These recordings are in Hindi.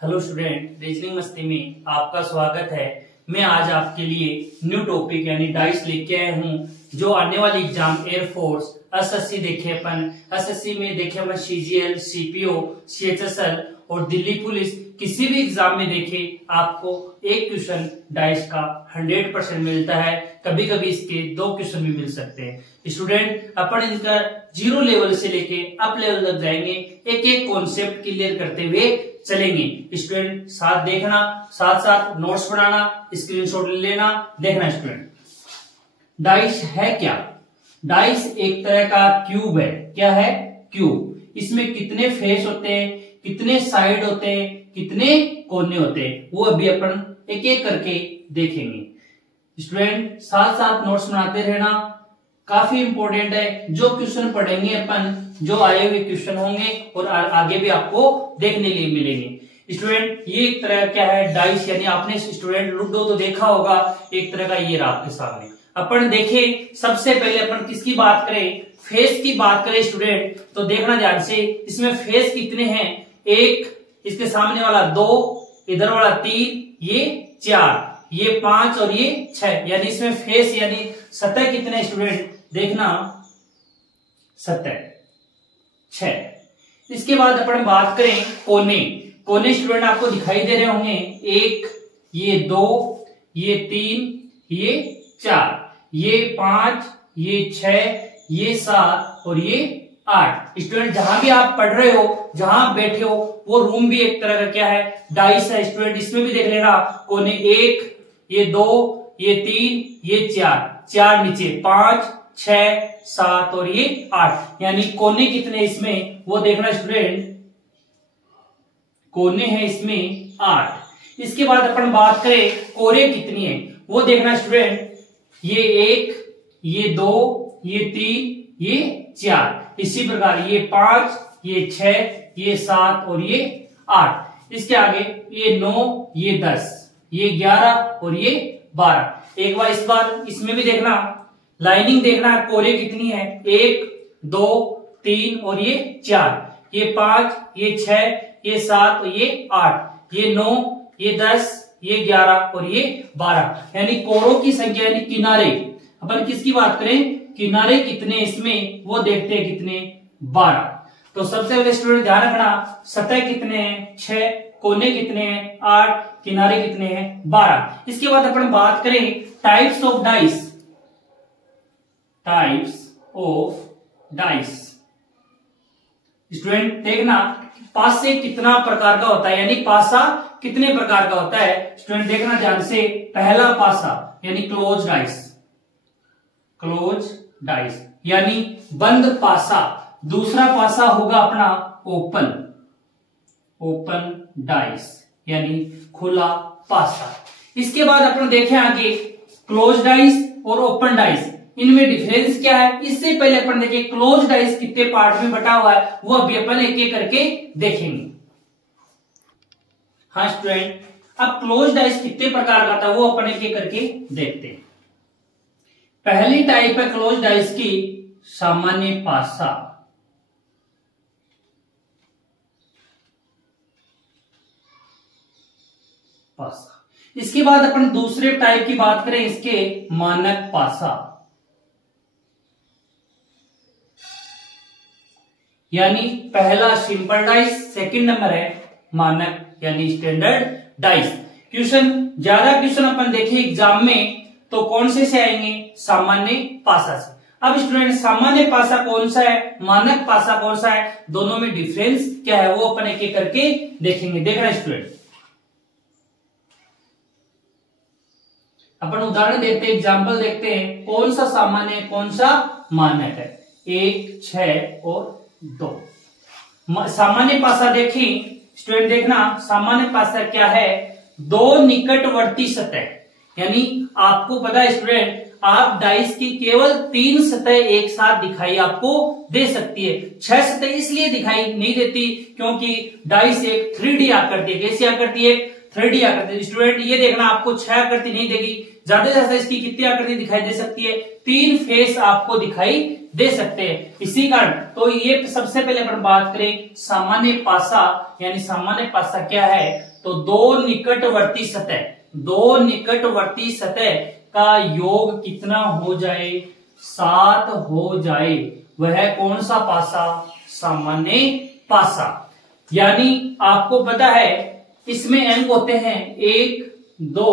हेलो स्टूडेंट, रीजनिंग मस्ती में आपका स्वागत है। मैं आज आपके लिए न्यू टॉपिक यानी डाइस लेके आया हूँ जो आने वाली एग्जाम एयरफोर्स एसएससी देखे अपन एसएससी में देखे अपन सीजीएल, सीपीओ, सीएचएसएल और दिल्ली पुलिस किसी भी एग्जाम में देखे आपको एक क्वेश्चन डाइस का 100% मिलता है। कभी कभी इसके 2 क्वेश्चन भी मिल सकते हैं। स्टूडेंट अपन इनका 0 लेवल से लेके अप लेवल तक जाएंगे, एक एक कॉन्सेप्ट क्लियर करते हुए चलेंगे। स्टूडेंट साथ देखना, साथ साथ नोट्स बनाना, स्क्रीनशॉट लेना, देखना। स्टूडेंट डाइस है क्या? डाइस एक तरह का क्यूब है। क्या है? क्यूब। इसमें कितने फेस होते हैं, कितने साइड होते हैं, कितने कोने होते हैं, वो अभी अपन एक एक करके देखेंगे। स्टूडेंट साथ साथ नोट्स बनाते रहना, काफी इंपॉर्टेंट है। जो क्वेश्चन पढ़ेंगे अपन, जो आए हुए क्वेश्चन होंगे और आगे भी आपको देखने के लिए मिलेंगे। स्टूडेंट ये एक तरह क्या है डाइस, यानी आपने स्टूडेंट लूडो तो देखा होगा, एक तरह का ये रहा आपके सामने। अपन देखें सबसे पहले अपन किसकी बात करें, फेस की बात करें स्टूडेंट, तो देखना ध्यान से। इसमें फेस कितने हैं? 1, इसके सामने वाला 2, इधर वाला 3, ये 4, ये 5 और ये 6, यानी इसमें फेस यानी सतह कितने स्टूडेंट देखना, सतह 6। इसके बाद अपन बात करें कोने। कोने स्टूडेंट आपको दिखाई दे रहे होंगे, 1, ये 2, ये 3, ये 4, ये 5, ये 6, ये 7 और ये 8। स्टूडेंट जहां भी आप पढ़ रहे हो, जहां बैठे हो, वो रूम भी एक तरह का क्या है डाइस है। स्टूडेंट इसमें भी देख लेना, कोने 1, ये 2, ये 3, ये 4 नीचे 5, 6, 7 और ये 8, यानी कोने कितने इसमें वो देखना स्टूडेंट, कोने हैं इसमें 8। इसके बाद अपन बात करें कोरे कितनी है वो देखना स्टूडेंट, ये 1, ये 2, ये 3, ये 4, इसी प्रकार ये 5, ये 6, ये 7 और ये 8। इसके आगे ये 9, ये 10, ये 11 और ये 12। एक बार इस बार इसमें भी देखना, लाइनिंग देखना, कोरे कितनी है, 1, 2, 3 और ये 4, ये 5, ये 6, ये 7 और ये 8, ये 9, ये 10, ये 11 और ये 12, यानी कोरों की संख्या यानी किनारे। अपन किसकी बात करें, किनारे कितने इसमें वो देखते हैं, कितने 12। तो सबसे पहले स्टूडेंट ध्यान रखना, सतह कितने हैं 6, कोने कितने हैं 8, किनारे कितने हैं 12। इसके बाद अपन बात करें types of dice. Types of dice student देखना, पासे कितना प्रकार का होता है, यानी पासा कितने प्रकार का होता है। स्टूडेंट देखना ध्यान से, पहला पासा यानी क्लोज डाइस, क्लोज डाइस यानी बंद पासा। दूसरा पासा होगा अपना ओपन, ओपन डाइस यानी खुला पासा। इसके बाद अपन देखें आगे क्लोज डाइस और ओपन डाइस, इनमें डिफरेंस क्या है। इससे पहले अपन देखें क्लोज डाइस कितने पार्ट में बटा हुआ है, वो अभी अपन एक एक करके देखेंगे। हाँ स्टूडेंट, अब क्लोज डाइस कितने प्रकार का था वो अपन एक एक करके देखते हैं। पहली टाइप है क्लोज डाइस की सामान्य पासा। पासा। इसके बाद अपन दूसरे टाइप की बात करें, इसके मानक पासा, यानी पहला सिंपल डाइस, सेकंड नंबर है मानक यानी स्टैंडर्ड डाइस। क्वेश्चन ज्यादा क्वेश्चन अपन देखें एग्जाम में तो कौन से आएंगे, सामान्य पासा से। अब स्टूडेंट सामान्य पासा कौन सा है, मानक पासा कौन सा है, दोनों में डिफरेंस क्या है वो अपन एक एक करके देखेंगे। देखना स्टूडेंट, अपन उदाहरण देखते हैं, एग्जाम्पल देखते हैं, कौन सा सामान्य है कौन सा मानक है। 1, 6 और 2 सामान्य पासा देखें स्टूडेंट, देखना सामान्य पासा क्या है, 2 निकटवर्ती सतह, यानी आपको पता है स्टूडेंट, आप डाइस की केवल 3 सतह एक साथ दिखाई आपको दे सकती है। 6 सतह इसलिए दिखाई नहीं देती क्योंकि डाइस एक 3D आकृति है। कैसी आकृति है, 3D आकृति। स्टूडेंट ये देखना, आपको 6 आकृति नहीं देगी, ज्यादा से ज्यादा इसकी कितनी आकृति दिखाई दे सकती है, 3 फेस आपको दिखाई दे सकते हैं। इसी कारण तो ये सबसे पहले अपन बात करें सामान्य पासा, यानी सामान्य पासा क्या है, तो दो निकटवर्ती सतह का योग कितना हो जाए, 7 हो जाए, वह कौन सा पासा, सामान्य पासा। यानी आपको पता है इसमें अंक होते हैं 1 2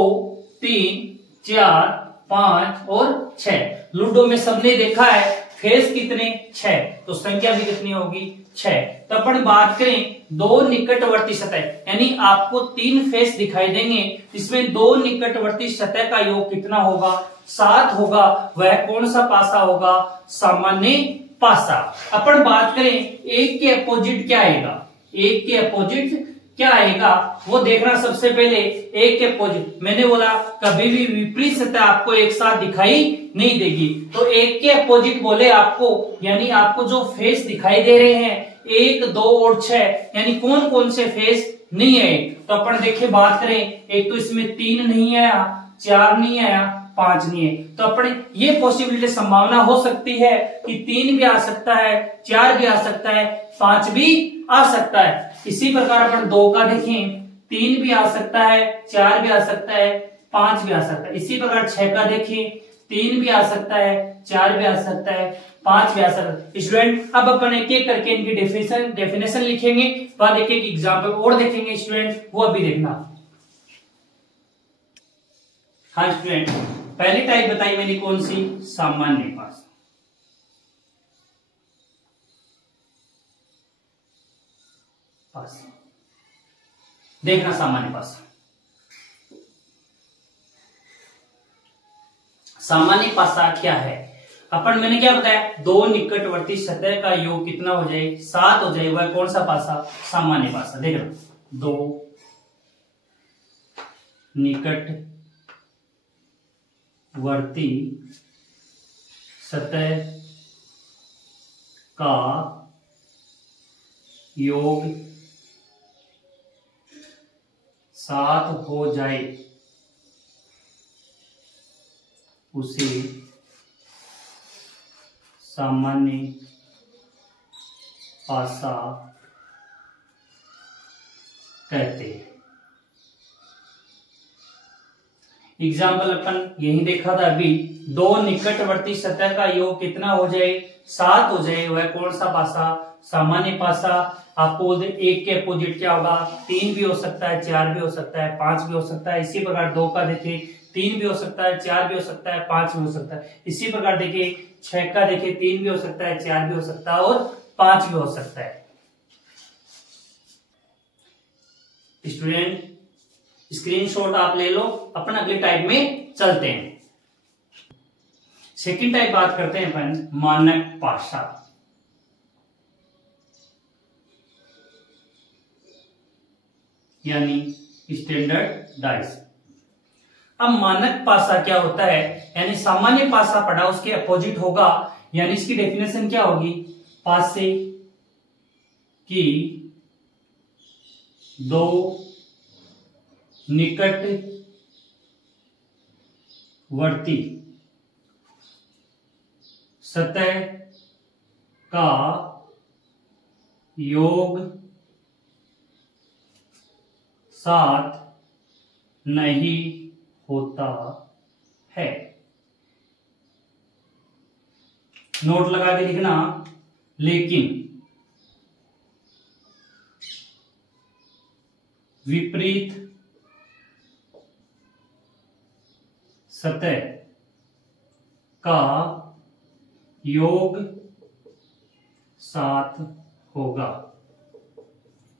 3 4 5 और 6। लूडो में सबने देखा है फेस कितने, 6, तो संख्या भी कितनी होगी, 6। तो अपन बात करें दो निकटवर्ती सतह, यानी आपको 3 फेस दिखाई देंगे, इसमें दो निकटवर्ती सतह का योग कितना होगा, 7 होगा, वह कौन सा पासा होगा, सामान्य पासा। अपन बात करें एक के अपोजिट क्या आएगा, एक के अपोजिट क्या आएगा वो देखना। सबसे पहले एक के अपोजिट, मैंने बोला कभी भी विपरीत सतह आपको एक साथ दिखाई नहीं देगी, तो एक के अपोजिट बोले आपको, यानी आपको जो फेस दिखाई दे रहे हैं 1 2 और 6, यानी कौन कौन से फेस नहीं है। तो अपन देखिए बात करें, एक तो इसमें 3 नहीं आया, 4 नहीं आया, 5 नहीं है, तो अपने ये पॉसिबिलिटी संभावना हो सकती है कि 3 भी आ सकता है, 4 भी आ सकता है, 5 भी आ सकता है। इसी प्रकार अपन 2 का देखें, 3 भी आ सकता है, 4 भी आ सकता है, 5 भी आ सकता है। इसी प्रकार 6 का देखें, 3 भी आ सकता है, 4 भी आ सकता है, 5 भी आ सकता है। स्टूडेंट अब अपन एक एक करके इनकी डेफिनेशन लिखेंगे, बाद एक एक एग्जाम्पल और देखेंगे स्टूडेंट, वो अभी देखना। हाँ स्टूडेंट, पहली टाइप बताई मैंने कौन सी, सामान्य पासा। देखना सामान्य पासा, सामान्य पासा क्या है। अपन मैंने क्या बताया, दो निकटवर्ती सतह का योग कितना हो जाए, 7 हो जाए, वह कौन सा पासा, सामान्य पासा। देखना, दो निकटवर्ती सतह का योग 7 हो जाए, उसे सामान्य पासा कहते हैं। एग्जाम्पल अपन यही देखा था अभी, दो निकटवर्ती सतह का योग कितना हो जाए, 7 हो जाए, वह कौन सा पासा, सामान्य पासा। आपको एक के अपोजिट क्या होगा, 3 भी हो सकता है, 4 भी हो सकता है, 5 भी हो सकता है। इसी प्रकार 2 का देखिए, 3 भी हो सकता है, 4 भी हो सकता है, 5 भी हो सकता है। इसी प्रकार देखिए 6 का देखिए, 3 भी हो सकता है, 4 भी हो सकता है और 5 भी हो सकता है। स्टूडेंट स्क्रीनशॉट आप ले लो, अपन अगले टाइप में चलते हैं। सेकंड टाइप बात करते हैं अपन, मानक पासा। यानी स्टैंडर्ड डाइस। अब मानक पासा क्या होता है, यानी सामान्य पासा पढ़ा उसके अपोजिट होगा, यानी इसकी डेफिनेशन क्या होगी, पासे की दो निकटवर्ती सतह का योग 7 नहीं होता है। नोट लगा के लिखना, लेकिन विपरीत सतह का योग 7 होगा।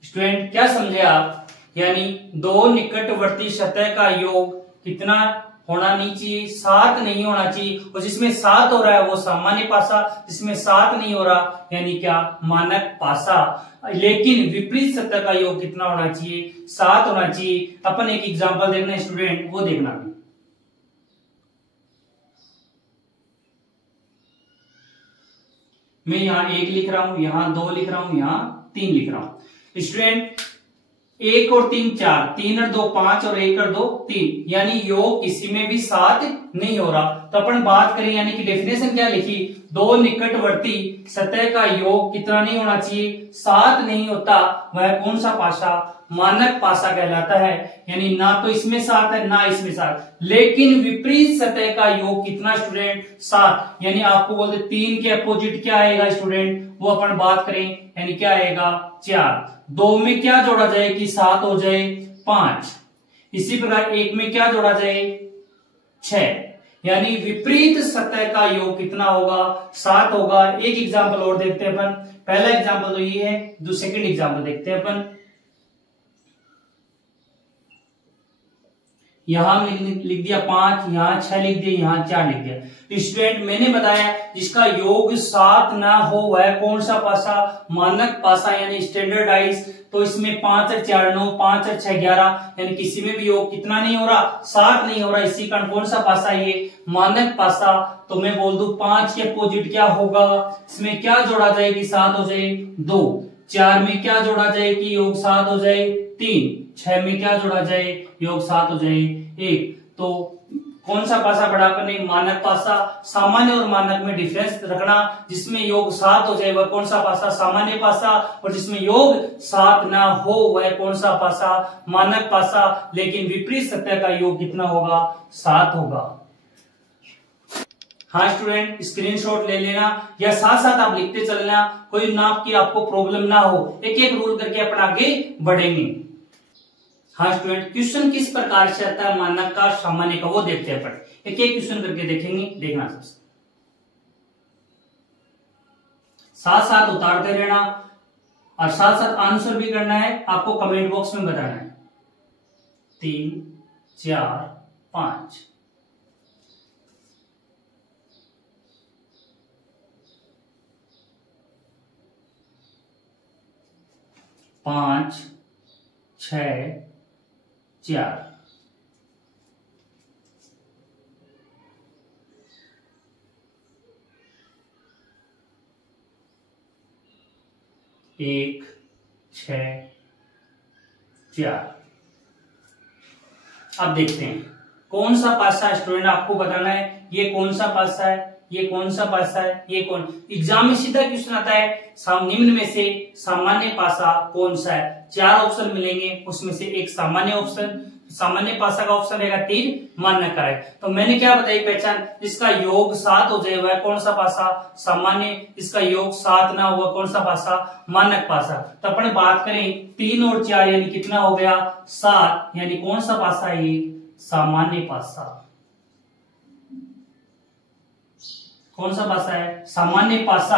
स्टूडेंट क्या समझे आप, यानी दो निकटवर्ती सतह का योग कितना होना नहीं चाहिए, 7 नहीं होना चाहिए, और जिसमें 7 हो रहा है वो सामान्य पासा, जिसमें 7 नहीं हो रहा यानी क्या, मानक पासा। लेकिन विपरीत सतह का योग कितना होना चाहिए, 7 होना चाहिए। अपन एक एग्जांपल देखना स्टूडेंट, वो देखना भी। मैं यहां 1 लिख रहा हूं, यहां 2 लिख रहा हूं, यहां 3 लिख रहा हूं। स्टूडेंट 1 और 3 4, 3 और 2 5 और 1 और 2 3, यानी योग किसी में भी 7 नहीं हो रहा। तो अपन बात करें यानी कि डेफिनेशन क्या लिखी, दो निकटवर्ती सतह का योग कितना नहीं होना चाहिए, 7 नहीं होता, वह कौन सा पासा, मानक पासा कहलाता है। यानी ना तो इसमें 7 है ना इसमें 7, लेकिन विपरीत सतह का योग कितना स्टूडेंट, 7। यानी आपको बोलते 3 के अपोजिट क्या आएगा स्टूडेंट, वो अपन बात करें यानी क्या आएगा 4। 2 में क्या जोड़ा जाए कि 7 हो जाए 5। इसी प्रकार 1 में क्या जोड़ा जाए 6। यानी विपरीत सतह का योग कितना होगा, 7 होगा। एक एग्जांपल और देखते हैं अपन, पहला एग्जांपल तो ये है, सेकंड एग्जांपल देखते हैं अपन। यहां लिख दिया 5, यहां 6 लिख दिया, यहां 4 लिख दिया। स्टूडेंट मैंने बताया जिसका योग 7 ना हो वह कौन सा पासा, मानक पासा यानी स्टैंडर्डाइज। तो इसमें 5 और 4 9, 5 और 6 11, यानी किसी में भी योग कितना नहीं हो रहा, 7 नहीं हो रहा। इसी कारण कौन सा पासा ये, मानक पासा। तो मैं बोल दूं 5 के अपोजिट क्या होगा, इसमें क्या जोड़ा जाए कि 7 हो जाए 2। 4 में क्या जोड़ा जाए कि योग 7 हो जाए 3। 6 में क्या जोड़ा जाए, योग 7 हो जाए 1। तो कौन सा पासा पढ़ा अपने, मानक पासा। सामान्य और मानक में डिफरेंस रखना, जिसमें योग 7 हो जाए वह कौन सा पासा, सामान्य पासा, और जिसमें योग 7 ना हो वह कौन सा पासा, मानक पासा। लेकिन विपरीत सतह का योग कितना होगा, 7 होगा। हाँ स्टूडेंट, स्क्रीनशॉट ले लेना या साथ साथ आप लिखते चलना, कोई नाप की आपको प्रॉब्लम ना हो, एक एक रूल करके अपन आगे बढ़ेंगे। हाँ स्टूडेंट, क्वेश्चन किस प्रकार से आता है, मानक का सामान्य का, वो देखते हैं अपन, एक एक क्वेश्चन करके देखेंगे, देखना सबसे साथ साथ उतारते रहना और साथ साथ आंसर भी करना है, आपको कमेंट बॉक्स में बताना है। 3 4 5 5 6 4। एक 6 4। अब देखते हैं कौन सा पासा है स्टूडेंट, आपको बताना है ये कौन सा पासा है, ये कौन सा पासा है, ये कौन। एग्जाम में सीधा क्वेश्चन आता है निम्न में से सामान्य पासा कौन सा है। 4 ऑप्शन मिलेंगे, उसमें से एक सामान्य ऑप्शन, सामान्य पासा का ऑप्शन रहेगा, 3 मानक का है। तो मैंने क्या बताई पहचान, जिसका योग 7 हो जाए वह कौन सा पासा, सामान्य। जिसका योग 7 ना हुआ कौन सा पासा, मानक पासा। तो अपन बात करें 3 और 4 यानी कितना हो गया 7, यानी कौन सा पासा है ये, सामान्य पासा। कौन सा पासा है, सामान्य पासा।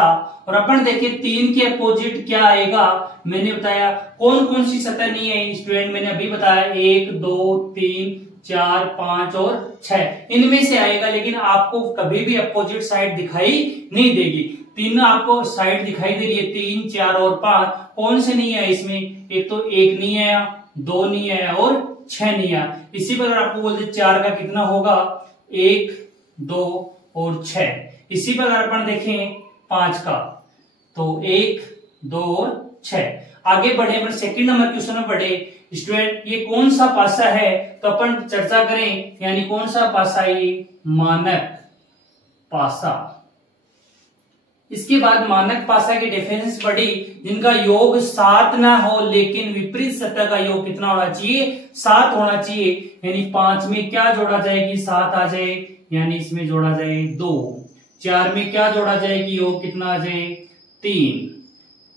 और अपन देखिए 3 के अपोजिट क्या आएगा, मैंने बताया कौन कौन सी सतह नहीं है स्टूडेंट, मैंने अभी बताया 1 2 3 4 5 और 6, इनमें से आएगा। लेकिन आपको कभी भी अपोजिट साइड दिखाई नहीं देगी, तीनों आपको साइड दिखाई दे रही है, 3 4 और 5। कौन से नहीं है इसमें, एक तो 1 नहीं आया, 2 नहीं आया और 6 नहीं आया। इसी प्रकार आपको बोलते 4 का कितना होगा, 1 2 और 6। इसी प्रकार अपन देखें 5 का, तो 1 2 और 6। आगे बढ़े अपन सेकंड नंबर क्वेश्चन में बढ़े स्टूडेंट, ये कौन सा पासा है, तो अपन चर्चा करें, यानी कौन सा पासा है ये, मानक पासा। इसके बाद मानक पासा की डिफरेंस बढ़ी, जिनका योग 7 ना हो लेकिन विपरीत सतह का योग कितना होना चाहिए, 7 होना चाहिए। यानी 5 में क्या जोड़ा जाएगी, 7 आ जाए, यानी इसमें जोड़ा जाए 2। 4 में क्या जोड़ा जाएगी, योग कितना आ जाए 3।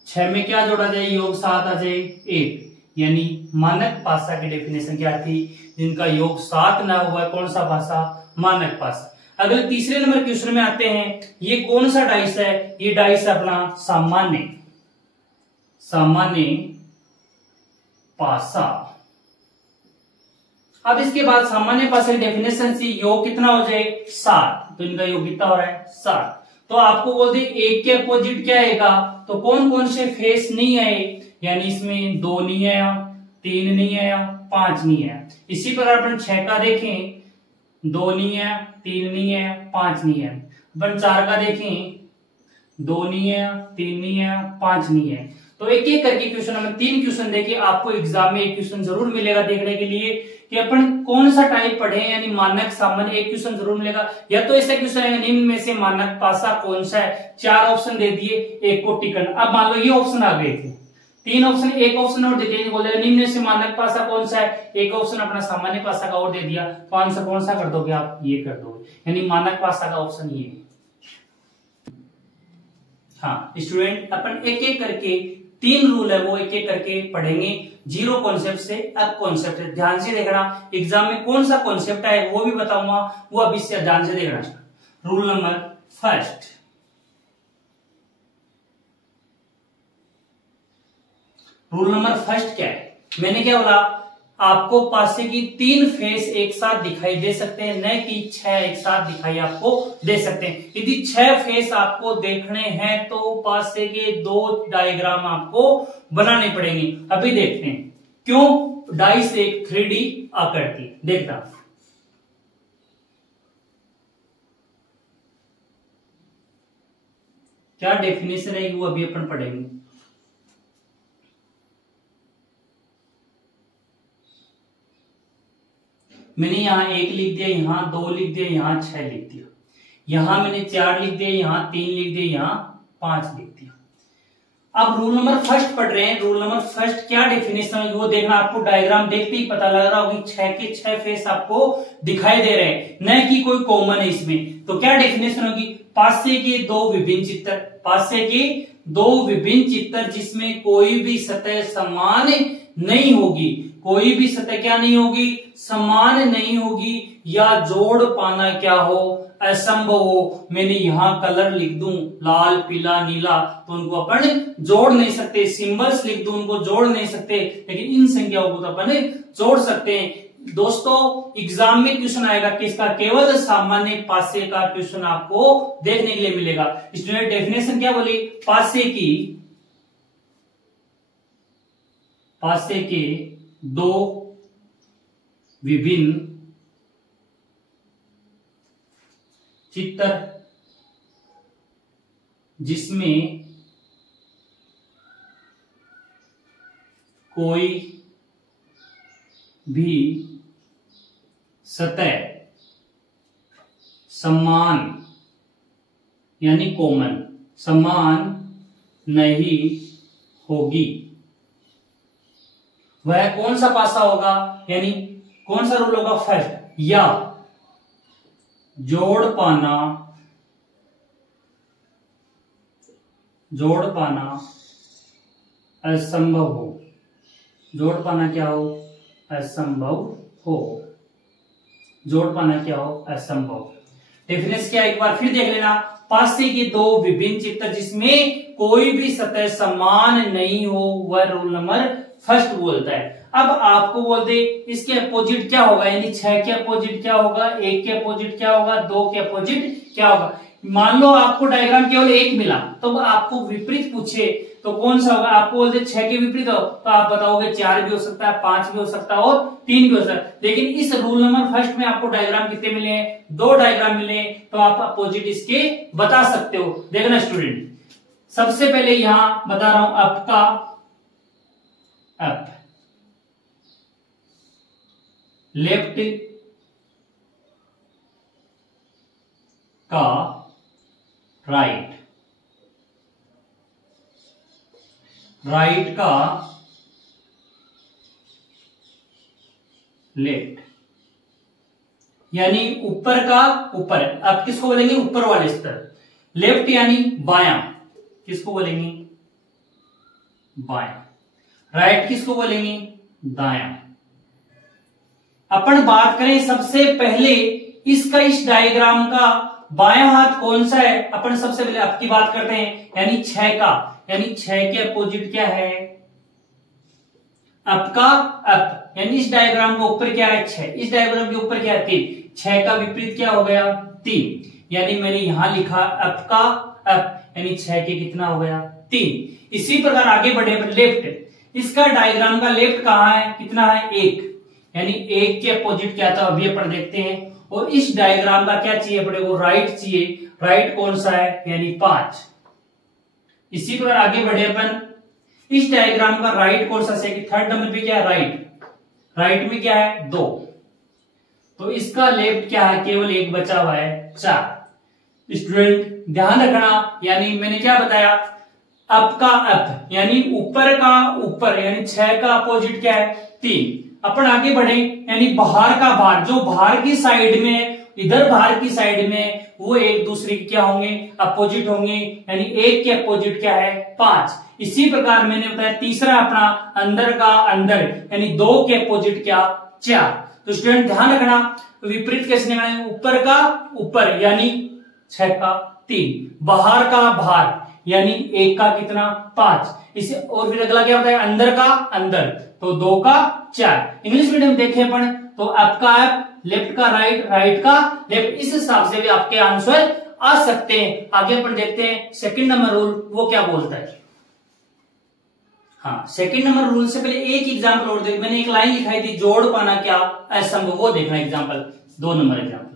6 में क्या जोड़ा जाए, योग 7 आ जाए 1। यानी मानक पासा की डेफिनेशन क्या थी, जिनका योग 7 ना हुआ कौन सा पासा, मानक पासा। अगले तीसरे नंबर क्वेश्चन में आते हैं, ये कौन सा डाइस है, ये डाइस है अपना सामान्य, सामान्य पासा। अब इसके बाद सामान्य पासा की डेफिनेशन से योग कितना हो जाए 7, तो इनका योग कितना हो रहा है 7। तो आपको बोलते 1 के अपोजिट क्या आएगा, तो कौन कौन से फेस नहीं आए, यानी इसमें 2 नहीं आया, 3 नहीं आया, 5 नहीं आया। इसी प्रकार अपन 6 का देखें, 2 नहीं आया, 3 नहीं आया, 5 नहीं आया। अपन 4 का देखें, 2 नहीं आया, 3 नहीं आया, 5 नहीं है। तो एक एक करके क्वेश्चन हमें 3 क्वेश्चन देके आपको एग्जाम में एक क्वेश्चन जरूर मिलेगा देखने के लिए कि अपन कौन सा टाइप पढ़े, यानी मानक सामान्य एक क्वेश्चन जरूर मिलेगा। या तो ऐसा क्वेश्चन है निम्न में से मानक पासा कौन सा है, 4 ऑप्शन दे दिए, एक को टिकन। अब मान लो ये ऑप्शन आ गए थे, 3 ऑप्शन, एक ऑप्शन और देते बोल रहे निम्न से मानक पासा कौन सा है, एक ऑप्शन अपना सामान्य पासा का और दे दिया, तो आंसर कौन सा कर दोगे आप, ये कर दोगे, यानी मानक पासा का ऑप्शन ये है। हाँ स्टूडेंट, अपन एक एक करके 3 रूल है वो एक एक करके पढ़ेंगे, जीरो कॉन्सेप्ट से अब कॉन्सेप्ट है। ध्यान से देखना, एग्जाम में कौन सा कॉन्सेप्ट है वो भी बताऊंगा, वो अभी से ध्यान से देखना। Rule number first, rule number first क्या है, मैंने क्या बोला, आपको पासे की 3 फेस एक साथ दिखाई दे सकते हैं, न कि 6 एक साथ दिखाई आपको दे सकते हैं। यदि 6 फेस आपको देखने हैं तो पासे के 2 डायग्राम आपको बनाने पड़ेंगे। अभी देखते हैं क्यों डाइस एक 3D आकृति, देखता क्या डेफिनेशन है वो अभी अपन पढ़ेंगे। मैंने यहाँ 1 लिख दिया, यहाँ 2 लिख दिया, यहाँ 6 लिख दिया, यहाँ मैंने 4 लिख दिया, यहाँ 3 लिख दिया, यहाँ 5 लिख दिया। अब रूल नंबर फर्स्ट पढ़ रहे हैं, रूल नंबर फर्स्ट क्या डेफिनेशन है वो देखना, आपको डायग्राम देखते ही पता लग रहा होगा 6 के 6 फेस आपको दिखाई दे रहे हैं, न कि कोई कॉमन है इसमें। तो क्या डेफिनेशन होगी, पासे के 2 विभिन्न चित्र, पासे के 2 विभिन्न चित्र जिसमें कोई भी सतह समान नहीं होगी, कोई भी सतह क्या नहीं होगी, समान नहीं होगी, या जोड़ पाना क्या हो, असंभव हो। मैंने यहां कलर लिख दूं लाल पीला नीला तो उनको अपन जोड़ नहीं सकते, सिंबल्स लिख दूं उनको जोड़ नहीं सकते, लेकिन इन संख्याओं को तो अपन जोड़ सकते हैं। दोस्तों एग्जाम में क्वेश्चन आएगा किसका, केवल सामान्य पासे का क्वेश्चन आपको देखने के लिए मिलेगा। स्टूडेंट डेफिनेशन क्या बोली, पासे के 2 विभिन्न चित्र जिसमें कोई भी सतह समान यानी कॉमन समान नहीं होगी, वह कौन सा पासा होगा, यानी कौन सा रूल होगा फर्स्ट, या जोड़ पाना असंभव हो, जोड़ पाना क्या हो, असंभव हो, जोड़ पाना क्या हो, असंभव। डेफिनेशन क्या एक बार फिर देख लेना, पासे के 2 विभिन्न चित्र जिसमें कोई भी सतह समान नहीं हो, वह रूल नंबर फर्स्ट बोलता है। अब आपको बोल दे इसके अपोजिट क्या होगा, यानी 6 के अपोजिट क्या होगा, 1 के अपोजिट क्या होगा, 2 के अपोजिट क्या होगा। मान लो आपको डायग्राम केवल 1 मिला, तो आपको विपरीत पूछे तो कौन सा होगा, आपको बोल दे 6 के विपरीत हो तो आप बताओगे 4 भी हो सकता है, 5 भी हो सकता है और 3 भी हो सकता है। लेकिन इस रूल नंबर फर्स्ट में आपको डायग्राम कितने मिले हैं, 2 डायग्राम मिले हैं, तो आप अपोजिट इसके बता सकते हो। देखना स्टूडेंट, सबसे पहले यहां बता रहा हूं अप का अप, लेफ्ट का राइट, राइट का लेफ्ट, यानी ऊपर का ऊपर। अब किसको बोलेंगे, ऊपर वाले स्तर। लेफ्ट यानी बायां, किसको बोलेंगे, बायां। राइट किसको बोलेंगे, दायां। अपन बात करें सबसे पहले इसका, इस डायग्राम का बायां हाथ कौन सा है, अपन सबसे पहले अप की बात करते हैं, यानी 6 का, यानी 6 के अपोजिट क्या है, अप का अप, यानी इस डायग्राम के ऊपर क्या है 6, इस डायग्राम के ऊपर क्या है 3, 6 का विपरीत क्या हो गया 3, यानी मैंने यहां लिखा अप का अप, यानी 6 के कितना हो गया 3। इसी प्रकार आगे बढ़े लेफ्ट, इसका डायग्राम का लेफ्ट कहां है, कितना है 1, यानी 1 के अपोजिट क्या था अभी अपन देखते हैं। और इस डायग्राम का क्या चाहिए अपने को, राइट चाहिए, राइट कौन सा है, यानी 5। इसी प्रकार आगे बढ़े अपन, इस डायग्राम का राइट कौन सा सेकंड थर्ड नंबर पे क्या है, राइट में क्या है 2, तो इसका लेफ्ट क्या है, केवल 1 बचा हुआ है 4। स्टूडेंट ध्यान रखना, यानी मैंने क्या बताया, अप का अप यानी ऊपर का ऊपर, यानी 6 का अपोजिट क्या है 3। अपन आगे बढ़े, यानी बाहर का बाहर, जो बाहर की साइड में, इधर बाहर की साइड में वो एक दूसरे के क्या होंगे, अपोजिट होंगे, यानी 1 के अपोजिट क्या है 5। इसी प्रकार मैंने बताया तीसरा अपना अंदर का अंदर, यानी 2 के अपोजिट क्या 4। तो स्टूडेंट ध्यान रखना, विपरीत कैसे निकालना है, ऊपर का ऊपर यानी 6 का 3, बाहर का बाहर यानी 1 का कितना 5। इसे और फिर अगला क्या होता है, अंदर का अंदर, तो 2 का 4। इंग्लिश मीडियम देखे अपन तो अप का अप, लेफ्ट का राइट, राइट का लेफ्ट, इस हिसाब से भी आपके आंसर आ सकते हैं। आगे अपन देखते हैं सेकंड नंबर रूल वो क्या बोलता है। हाँ, सेकंड नंबर रूल से पहले एक एग्जांपल और देख, मैंने एक लाइन लिखाई थी, जोड़ पाना क्या असंभव, वो देखना एग्जांपल, 2 नंबर एग्जांपल।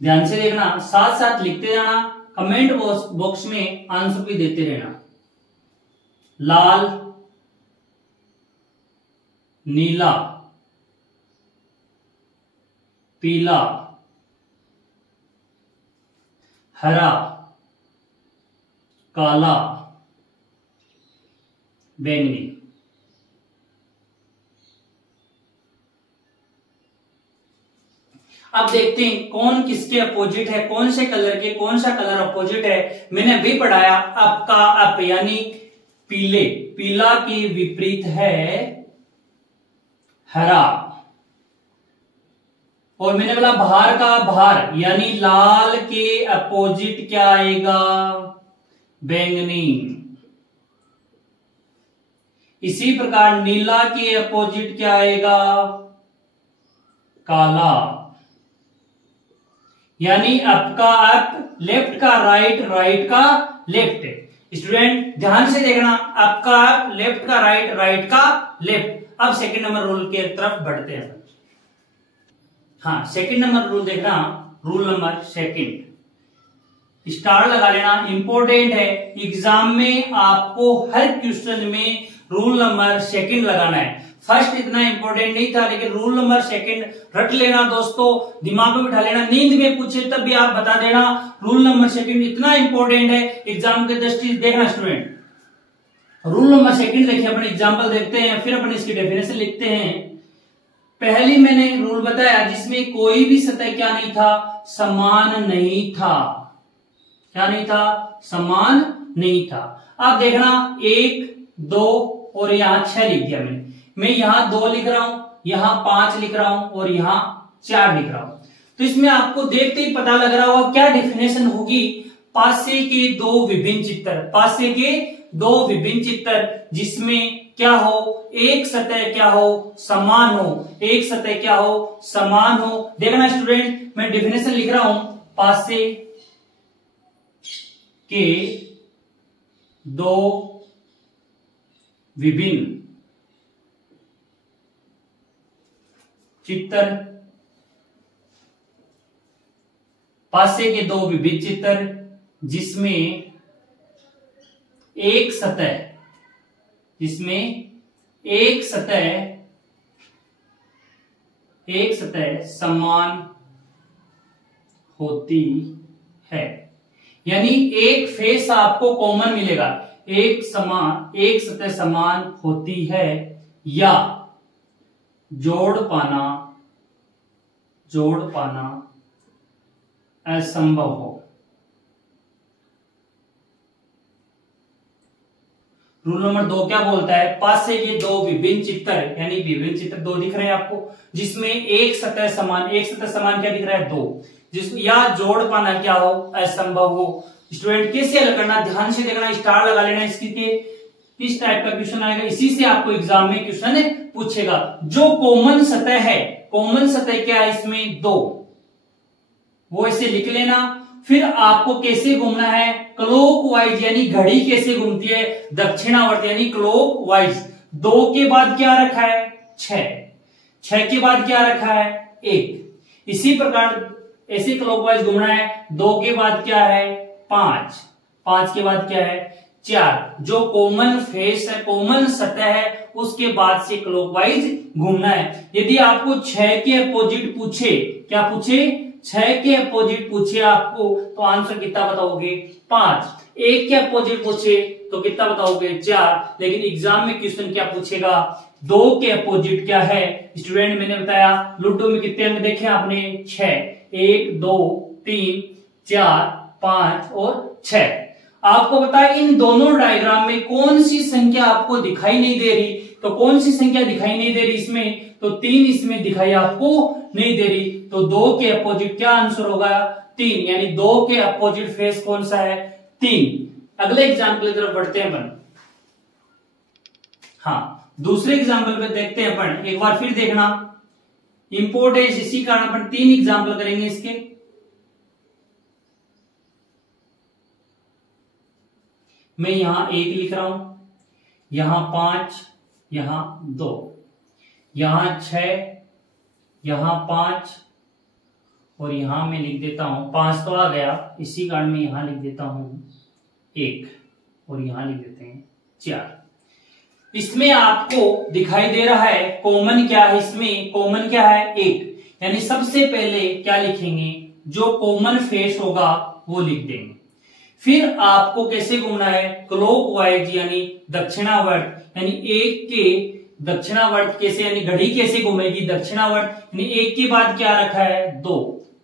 ध्यान से देखना, साथ साथ लिखते जाना, कमेंट बॉक्स में आंसर भी देते रहना। लाल, नीला, पीला, हरा, काला, बैंगनी। अब देखते हैं कौन किसके अपोजिट है, कौन से कलर के कौन सा कलर अपोजिट है। मैंने अभी पढ़ाया अप का अप यानी पीले, पीला की विपरीत है हरा, और मैंने बोला बाहर का बाहर यानी लाल के अपोजिट क्या आएगा, बैंगनी। इसी प्रकार नीला के अपोजिट क्या आएगा, काला। यानी अप का अप, लेफ्ट का राइट, राइट का लेफ्ट। स्टूडेंट ध्यान से देखना, अप का अप, लेफ्ट का राइट, राइट का लेफ्ट। अब सेकंड नंबर रूल के तरफ बढ़ते हैं। हाँ, सेकंड नंबर रूल देखना, रूल नंबर सेकंड, स्टार लगा लेना, इंपॉर्टेंट है। एग्जाम में आपको हर क्वेश्चन में रूल नंबर सेकंड लगाना है। फर्स्ट इतना इंपॉर्टेंट नहीं था, लेकिन रूल नंबर सेकंड रट लेना दोस्तों, दिमाग में बिठा लेना। नींद में पूछे तब भी आप बता देना, रूल नंबर सेकंड इतना इंपॉर्टेंट है एग्जाम के दृष्टि से। देखना स्टूडेंट, रूल नंबर सेकंड देखिए, अपन एग्जाम्पल देखते हैं, फिर अपन इसकी डेफिनेशन लिखते हैं। पहली मैंने रूल बताया जिसमें कोई भी सतह क्या नहीं था, समान नहीं था। क्या नहीं था, समान नहीं था। अब देखना 1, 2 और यहां 6 लिख दिया मैंने। मैं यहां 2 लिख रहा हूं, यहां 5 लिख रहा हूं और यहां 4 लिख रहा हूं। तो इसमें आपको देखते ही पता लग रहा होगा क्या डेफिनेशन होगी, पासे के 2 विभिन्न चित्र, पासे के 2 विभिन्न चित्र जिसमें क्या हो, एक सतह क्या हो, समान हो, एक सतह क्या हो, समान हो। देखना स्टूडेंट, मैं डेफिनेशन लिख रहा हूं, पासे के 2 विभिन्न चित्र, पासे के 2 विभिन्न चित्र जिसमें एक सतह, जिसमें एक सतह समान होती है। यानी एक फेस आपको कॉमन मिलेगा, एक सतह समान होती है, या जोड़ पाना असंभव हो। रूल नंबर 2 क्या बोलता है, पासे के 2 विभिन्न चित्र, यानी विभिन्न चित्र 2 दिख रहे हैं आपको, जिसमें एक सतह समान क्या दिख रहा है 2, या जोड़ पाना क्या हो, असंभव हो। स्टूडेंट कैसे हल करना, ध्यान से देखना, स्टार लगा लेना इसके लिए। किस टाइप का क्वेश्चन आएगा, इसी से आपको एग्जाम में क्वेश्चन पूछेगा। जो कॉमन सतह है, कॉमन सतह क्या है इसमें 2, वो इसे लिख लेना। फिर आपको कैसे घूमना है, क्लॉकवाइज, यानी घड़ी कैसे घूमती है, दक्षिणावर्त यानी क्लॉकवाइज। 2 के बाद क्या रखा है 6, 6 के बाद क्या रखा है 1। इसी प्रकार ऐसे क्लॉकवाइज घूमना है। 2 के बाद क्या है 5, 5 के बाद क्या है 4। जो कॉमन फेस है, कॉमन सतह है, उसके बाद से क्लॉकवाइज घूमना है। यदि आपको 6 के अपोजिट पूछे, क्या पूछे 6 के अपोजिट पूछे आपको, तो आंसर कितना बताओगे 5। 1 के अपोजिट पूछे तो कितना बताओगे 4। लेकिन एग्जाम में क्वेश्चन क्या पूछेगा 2 के अपोजिट क्या है। स्टूडेंट मैंने बताया लूडो में कितने अंक देखे आपने 6, 1 2 3 4 5 और 6। आपको बताया इन दोनों डायग्राम में कौन सी संख्या आपको दिखाई नहीं दे रही, तो कौन सी संख्या दिखाई नहीं दे रही इसमें, तो 3 इसमें दिखाई आपको नहीं दे रही। तो 2 के अपोजिट क्या आंसर होगा 3, यानी 2 के अपोजिट फेस कौन सा है 3। अगले एग्जाम्पल की तरफ बढ़ते हैं अपन। हाँ, दूसरे एग्जाम्पल पे देखते हैं अपन, एक बार फिर देखना इंपोर्टेंस, इसी कारण अपन 3 एग्जाम्पल करेंगे इसके। मैं यहां 1 लिख रहा हूं, यहां 5, यहां 2, यहां 6, यहां 5 और यहां मैं लिख देता हूं 5 तो आ गया, इसी कारण मैं यहां लिख देता हूं 1 और यहां लिख देते हैं 4। इसमें आपको दिखाई दे रहा है कॉमन क्या है, इसमें कॉमन क्या है 1, यानी सबसे पहले क्या लिखेंगे जो कॉमन फेस होगा वो लिख देंगे। फिर आपको कैसे घूमना है क्लॉकवाइज यानी दक्षिणावर्त, यानी 1 के दक्षिणावर्त कैसे, यानी घड़ी कैसे घूमेगी दक्षिणावर्त, यानी 1 के बाद क्या रखा है 2,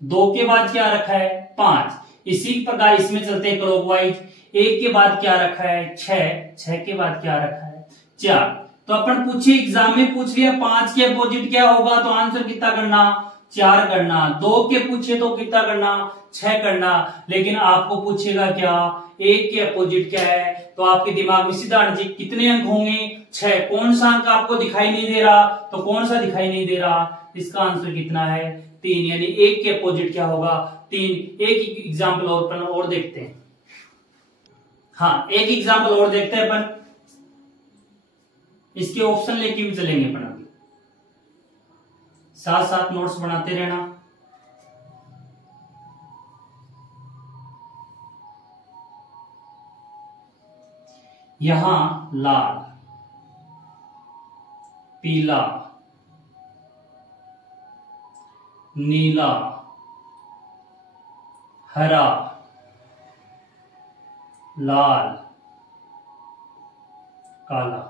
2 के बाद क्या रखा है 5। इसी प्रकार इसमें चलते हैं क्लॉकवाइज, 1 के बाद क्या रखा है 6, 6 के बाद क्या रखा है 4। तो अपन पूछिए एग्जाम में पूछ लिया 5 के अपोजिट क्या होगा, तो आंसर कितना करना 4 करना। 2 के पूछे तो कितना करना 6 करना। लेकिन आपको पूछेगा क्या 1 के अपोजिट क्या है, तो आपके दिमाग में सीधा जी कितने अंक होंगे 6। कौन सा अंक आपको दिखाई नहीं दे रहा, तो कौन सा दिखाई नहीं दे रहा, इसका आंसर कितना है 3, यानी 1 के अपोजिट क्या होगा 3। एक एग्जाम्पल और देखते हैं। हाँ, एक एग्जाम्पल और देखते हैं अपन, इसके ऑप्शन लेके भी चलेंगे अपन, अभी साथ साथ नोट्स बनाते रहना। यहां लाल, पीला, नीला, हरा, लाल, काला।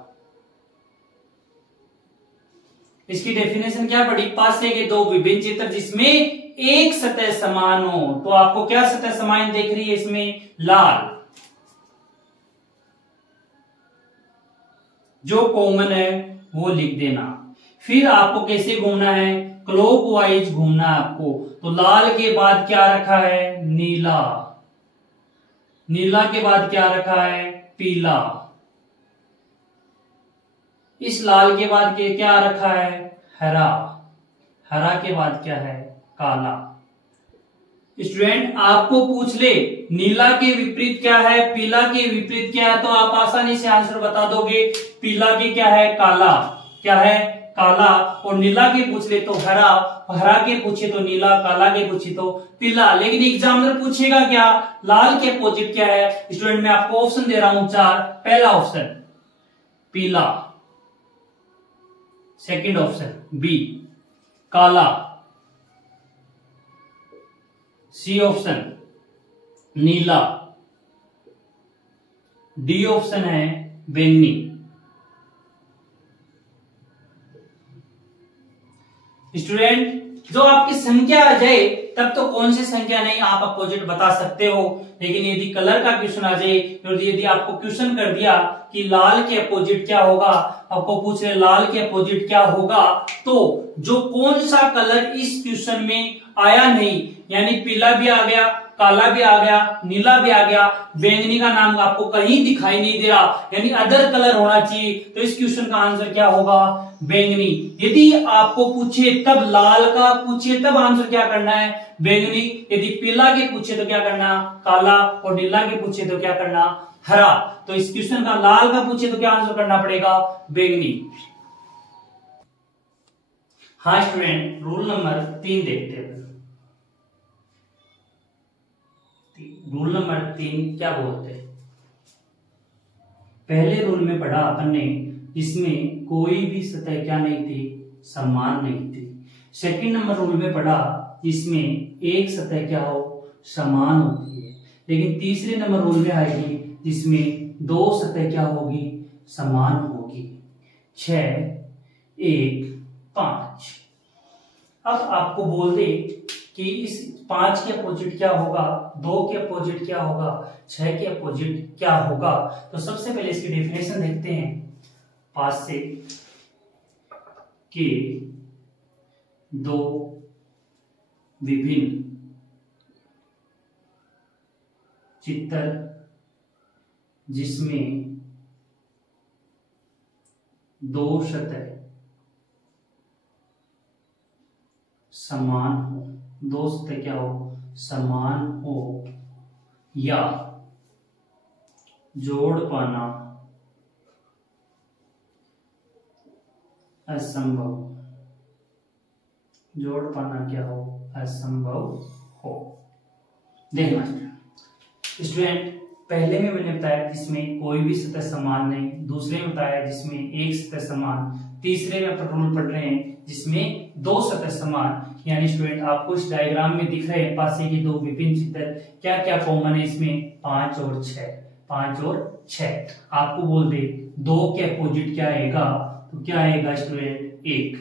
इसकी डेफिनेशन क्या पड़ी, पासे के दो विभिन्न चित्र जिसमें एक सतह समान हो। तो आपको क्या सतह समान देख रही है इसमें लाल, जो कॉमन है वो लिख देना। फिर आपको कैसे घूमना है क्लॉकवाइज घूमना है आपको। तो लाल के बाद क्या रखा है नीला, नीला के बाद क्या रखा है पीला, इस लाल के बाद क्या रखा है हरा, हरा के बाद क्या है काला। स्टूडेंट आपको पूछ ले नीला के विपरीत क्या है, पीला के विपरीत क्या है, तो आप आसानी से आंसर बता दोगे। पीला के क्या है काला, क्या है काला, और नीला के पूछ ले तो हरा, हरा के पूछे तो नीला, काला के पूछे तो पीला। लेकिन एग्जामिनर पूछेगा क्या लाल के अपोजिट क्या है। स्टूडेंट मैं आपको ऑप्शन दे रहा हूं 4। पहला ऑप्शन पीला, सेकंड ऑप्शन बी काला, सी ऑप्शन नीला, डी ऑप्शन है बैंगनी। स्टूडेंट जो आपकी संख्या आ जाए तब तो कौन सी संख्या नहीं आप अपोजिट बता सकते हो। लेकिन यदि कलर का क्वेश्चन आ जाए, यदि आपको क्वेश्चन कर दिया कि लाल के अपोजिट क्या होगा, आपको पूछ रहे लाल के अपोजिट क्या होगा, तो जो कौन सा कलर इस क्वेश्चन में आया नहीं, यानी पीला भी आ गया, काला भी आ गया, नीला भी आ गया, बैंगनी का नाम आपको कहीं दिखाई नहीं दे रहा, यानी अदर कलर होना चाहिए। तो इस क्वेश्चन का आंसर क्या होगा बैंगनी। यदि आपको पूछे तब लाल का पूछे तब आंसर क्या करना है बैंगनी, यदि पीला के पूछे तो क्या करना काला, और नीला के पूछे तो क्या करना हरा। तो इस क्वेश्चन का लाल का पूछे तो क्या आंसर करना पड़ेगा बैंगनी। हाँ स्टूडेंट रूल नंबर 3 देखते हैं। रूल नंबर 3 क्या बोलते हैं? पहले रूल में पढ़ा अपन ने, इसमें कोई भी सतह क्या नहीं थी, समान नहीं थी। सेकंड नंबर रूल में पढ़ा, इसमें एक सतह क्या हो, समान होती है। लेकिन तीसरे नंबर रूल में आएगी जिसमें दो सतह क्या होगी, समान होगी। 6, 1, 5। अब आपको बोल दे कि इस 5 के अपोजिट क्या होगा, 2 के अपोजिट क्या होगा, 6 के अपोजिट क्या होगा। तो सबसे पहले इसकी डेफिनेशन देखते हैं। 5 से कि 2 विभिन्न चित्र जिसमें 2 सतह समान हो, 2 सतह क्या हो, समान हो, या जोड़ पाना असंभव, जोड़ पाना क्या हो, असंभव हो। देखना स्टूडेंट, पहले में मैंने बताया जिसमें कोई भी सतह समान नहीं, दूसरे में बताया जिसमें एक सतह समान, तीसरे में अपन रूल पढ़ रहे हैं जिसमें 2 सतह समान। यानी स्टूडेंट आपको इस डायग्राम में दिख रहे हैं पासे के 2 विभिन्न चित्र, क्या क्या कॉमन है इसमें, 5 और 6, 5 और 6। आपको बोल दे 2 के अपोजिट क्या आएगा, तो क्या आएगा स्टूडेंट, 1।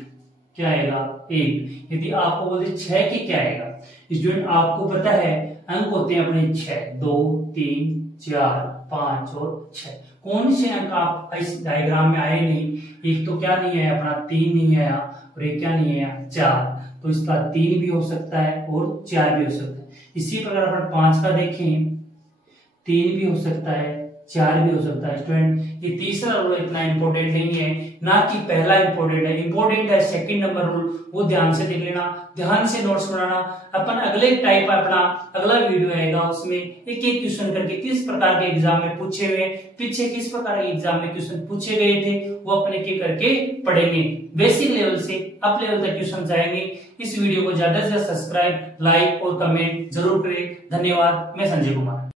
क्या आएगा, 1। यदि आपको बोल दे 6 के क्या आएगा, स्टूडेंट आपको पता है अंक होते हैं अपने 6, 2, 3, 4, 5 और 6। कौन से अंक आप इस डायग्राम में आए नहीं, एक तो क्या नहीं आया अपना, 3 नहीं आया, और एक क्या नहीं आया, 4। तो इसका 3 भी हो सकता है और 4 भी हो सकता है। इसी प्रकार अपन 5 का देखें, 3 भी हो सकता है, 4 भी हो सकता है। स्टूडेंट ये तीसरा रूल इतना इंपॉर्टेंट नहीं है, ना कि पहला इंपॉर्टेंट है, इंपॉर्टेंट है सेकंड नंबर रूल, वो ध्यान से देख लेना, ध्यान से नोट्स बनाना। अपन अगले टाइप अपना अगला वीडियो आएगा, उसमें एक एक क्वेश्चन करके किस प्रकार के एग्जाम में पूछे हुए, पीछे किस प्रकार के एग्जाम में क्वेश्चन पूछे गए थे, वो अपने के करके पढ़ेंगे। बेसिक लेवल से अप लेवल तक क्वेश्चन जाएंगे। इस वीडियो को ज्यादा से ज्यादा सब्सक्राइब, लाइक और कमेंट जरूर करें। धन्यवाद। मैं संजय कुमार।